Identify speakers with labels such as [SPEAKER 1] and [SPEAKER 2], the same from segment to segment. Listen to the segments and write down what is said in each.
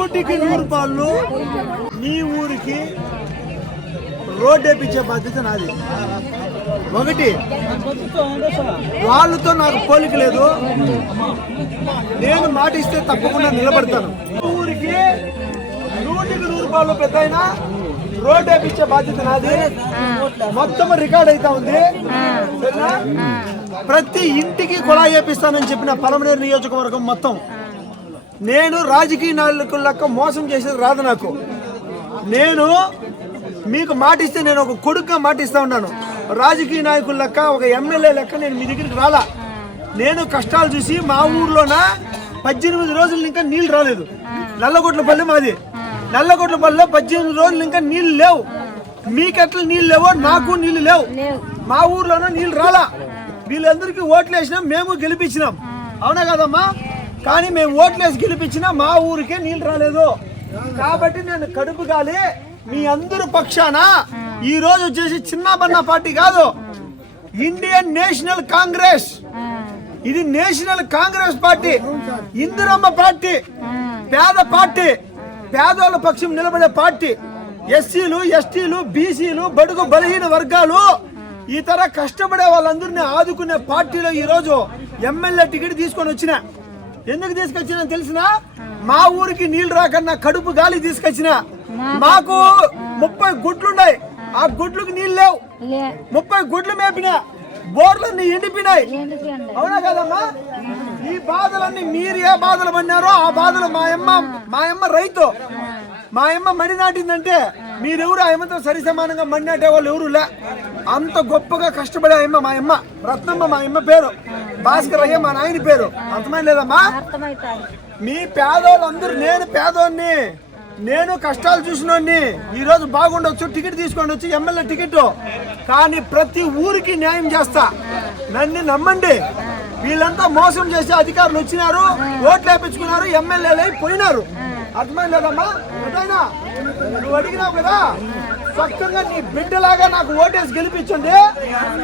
[SPEAKER 1] నూటికి నూరు పాళ్ళు మీ ఊరికి రోడ్ వేపించే బాధ్యత నాది. ఒకటి వాళ్ళతో నాకు పోలిక లేదు. నేను మాట ఇస్తే తప్పకుండా నిలబడతాను. ఊరికి నూటికి నూరు రూపాయలు పెద్ద రోడ్ వేపించే బాధ్యత నాది. మొత్తం రికార్డ్ అయితా ఉంది. ప్రతి ఇంటికి కుళాయి వేపిస్తానని చెప్పిన పలమనేరు నియోజకవర్గం మొత్తం. నేను రాజకీయ నాయకుల లెక్క మోసం చేసేది రాదు నాకు. నేను మీకు మాటిస్తే నేను ఒక కొడుకుగా మాటిస్తా ఉన్నాను. రాజకీయ నాయకుల లెక్క ఒక ఎమ్మెల్యే లెక్క నేను మీ దగ్గరికి రాలా. నేను కష్టాలు చూసి మా ఊర్లోన పద్దెనిమిది రోజులు ఇంకా నీళ్ళు రాలేదు. నల్లగొట్లపల్లి మాది. నల్లగొట్లపల్లిలో పద్దెనిమిది రోజులు ఇంకా నీళ్ళు లేవు. మీకెట్లా నీళ్ళు లేవో నాకు నీళ్ళు లేవు. మా ఊర్లోన నీళ్ళు రాలా. వీళ్ళందరికీ ఓట్లు వేసినాం మేము గెలిపించినాం. అవునా కదమ్మా? కానీ మేము ఓట్లేసి గెలిపించినా మా ఊరికే నీళ్ళు రాలేదు. కాబట్టి నేను కడుపు గాలి మీ అందరు పక్షాన ఈ రోజు వచ్చేసి చిన్న బన్న పార్టీ కాదు. Indian national Congress. ఇది national Congress party. Indiramma party. పేద పార్టీ. పేదోళ్ళ పక్షం నిలబడే పార్టీ. ఎస్సీలు ఎస్టీలు బీసీలు బడుగు బలహీన వర్గాలు ఇతర కష్టపడే వాళ్ళందరినీ ఆదుకునే పార్టీలో ఈరోజు ఎమ్మెల్యే టికెట్ తీసుకొని వచ్చిన. ఎందుకు తీసుకొచ్చినా తెలిసిన? మా ఊరికి నీళ్ళు రాకన్నా కడుపు గాలి తీసుకొచ్చిన. మాకు ముప్పై గుడ్లున్నాయి. ఆ గుడ్లకు నీళ్ళు లేవు. ముప్పై గుడ్లు మేపిన. బోర్లన్నీ ఎండిపోయినాయి. అవునా కదమ్మా? ఈ బాధలన్నీ మీరు ఏ బాధలు పడినారో ఆ బాధలు మా అమ్మ మా అమ్మ రైతు. మా అమ్మ మడి నాటిందంటే మీరెవరు ఆ అమ్మతో సరి సమానంగా మడి నాటే వాళ్ళు ఎవరు లే. అంత గొప్పగా కష్టపడే అమ్మ మా అమ్మ. రత్నమ్మ మా అమ్మ పేరు. భాస్కర్ అయ్య మా నాయన పేరు. అర్థమైంది లేదమ్మా? మీ పేదోళ్ళందరూ నేను పేదోన్ని నేను కష్టాలు చూసినోన్ని ఈ రోజు బాగుండొచ్చు టికెట్ తీసుకొని వచ్చి ఎమ్మెల్యే టికెట్. కానీ ప్రతి ఊరికి న్యాయం చేస్తా. నన్ను నమ్మండి. వీళ్ళంతా మోసం చేసే అధికారులు వచ్చినారు ఓట్లు వేపించుకున్నారు ఎమ్మెల్యేలు అయి పోయినారు అర్థమైంది లేదమ్మా? నువ్వు అడిగినావు కదా? స్వచ్ఛంగా నీ బిడ్డలాగా నాకు ఓటేసి గెలిపించండి.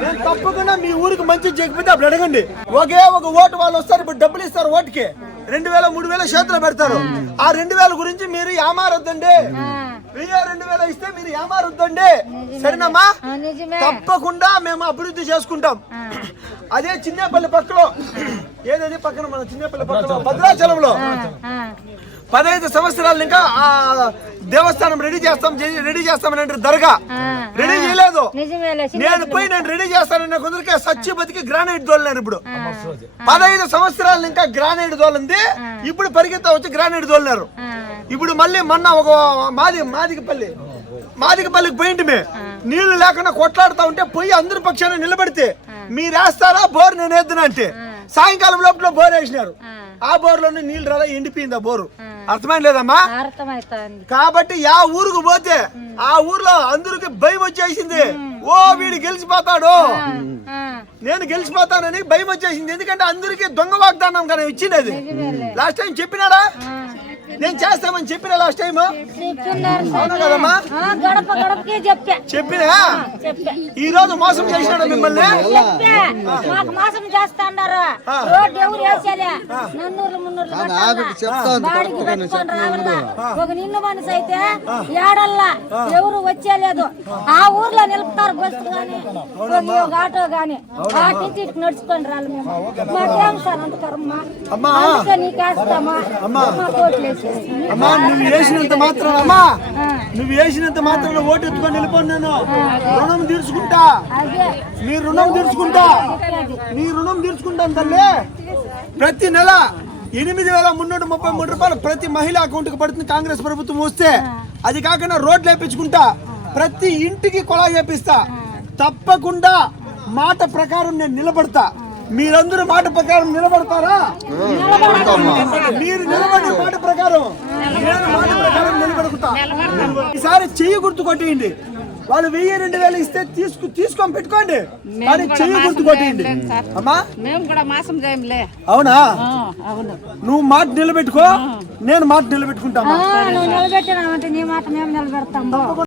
[SPEAKER 1] నేను తప్పకుండా మీ ఊరికి మంచి చేయకపోతే అప్పుడు అడగండి. ఒకే ఒక ఓటు వాళ్ళు వస్తారు ఇప్పుడు డబ్బులు ఇస్తారు ఓటుకి. రెండు వేల మూడు వేల చేతులు పెడతారు. ఆ రెండు వేల గురించి మీరు ఏమారొద్దండి? వెయ్యి రెండు వేల ఇస్తే మీరు ఏమారొద్దండి? సరేనమ్మా? తప్పకుండా మేము అభివృద్ధి చేసుకుంటాం. అదే చిన్నేపల్లి పక్కలో. ఏదది పక్కన మన చిన్నేపల్లి పక్కలో? భద్రాచలంలో. పదహైదు సంవత్సరాలు ఇంకా ఆ దేవస్థానం రెడీ చేస్తాం రెడీ చేస్తామని అంటే దర్గా. రెడీ చేయలేదు. నేను పోయి నేను రెడీ చేస్తానన్న కొందరికి సచ్చి బతికి గ్రానైట్ దోలినారు ఇప్పుడు. పదహైదు సంవత్సరాలు ఇంకా గ్రానైట్ దోలింది ఇప్పుడు పరిగెత్తా వచ్చి గ్రానైట్ దోలినారు ఇప్పుడు మళ్ళీ మొన్న ఒక మాది మాదికపల్లి. మాదికపల్లికి పోయింటిమే. నీళ్ళు లేకుండా కొట్లాడుతా ఉంటే పోయి అందరి పక్షాన నిలబడితే మీరు వేస్తారా బోర్ నేను వేద్దునా అంటే సాయంకాలం లోపల బోర్ వేసినారు. ఆ. బోర్లోనే నీళ్ళు రాలా ఎండిపోయింది ఆ బోరు. అర్థమైంది లేదమ్మా? కాబట్టి ఆ ఊరుకు పోతే ఆ ఊర్లో అందరికి భయం వచ్చేసింది. ఓ వీడు గెలిచిపోతాడు. నేను గెలిచిపోతానని భయం వచ్చేసింది. ఎందుకంటే అందరికి దొంగ వాగ్దానం కానీ ఇచ్చినది లాస్ట్ టైం చెప్పినారా నేను చేస్తామని చెప్పిన లాస్ట్ టైం
[SPEAKER 2] చెప్తున్నారు
[SPEAKER 1] అవునా కదమ్మా?
[SPEAKER 2] ఆ, గడప గడపకే చెప్పా.
[SPEAKER 1] చెప్పినా?
[SPEAKER 2] చెప్పా.
[SPEAKER 1] ఈ రోజు మోసం చేసినాడు మిమ్మల్ని?
[SPEAKER 2] మోసం చేస్తాండారు. రోడ్డు ఎవరు వేసేలే? నన్నూరు మున్నూరు ఒక నిన్ను మనిషి అయితే ఏడల్లా ఎవరు వచ్చేలేదు. ఆ ఊర్లో నిలుపుతారు బస్సు గాని ఒక ఆటో నుంచి ఇటు నడుచుకొని రాలి మేము. మాకేం సార్ అంత కర్మ
[SPEAKER 1] అమ్మా.
[SPEAKER 2] అందుకే నీకేస్తామా
[SPEAKER 1] అమ్మా.
[SPEAKER 2] మా కోట్లేసేసి
[SPEAKER 1] అమ్మా నువ్వు వేసినంత మాత్రం అమ్మా. నువ్వు వేసినంత మాత్రం ఓటు ఎత్తుకొని వెళ్ళిపోను నేను. రుణం తీర్చుకుంటా. నీ రుణం తీర్చుకుంటా. నీ రుణం తీర్చుకుంటాను తల్లి. ప్రతి నెల ఎనిమిది వేల మున్నూట ముప్పై మూడు రూపాయలు ప్రతి మహిళ అకౌంట్కి పడుతుంది కాంగ్రెస్ ప్రభుత్వం వస్తే. అది కాకుండా రోడ్లు వేపించుకుంటా. ప్రతి ఇంటికి కొలా వేపిస్తా. తప్పకుండా మాట ప్రకారం నేను నిలబడతా. మీరందరూ మాట ప్రకారం నిలబడతారా? మీరు నిలబడే మాట ప్రకారం నేను మాట ప్రకారం నిలబడుకుతా ఈసారి చెయ్యి గుర్తు కొట్టేయండి వాళ్ళు వెయ్యి రెండు వేలు ఇస్తే తీసుకు తీసుకొని పెట్టుకోండి. కానీ చెయ్యి గుర్తు కొట్టేయండి అమ్మా?
[SPEAKER 3] మేము కూడా మాసం చేయంలే
[SPEAKER 1] అవునా?
[SPEAKER 3] అవును.
[SPEAKER 1] నువ్వు మాట నిలబెట్టుకో నేను మాట నిలబెట్టుకుంటా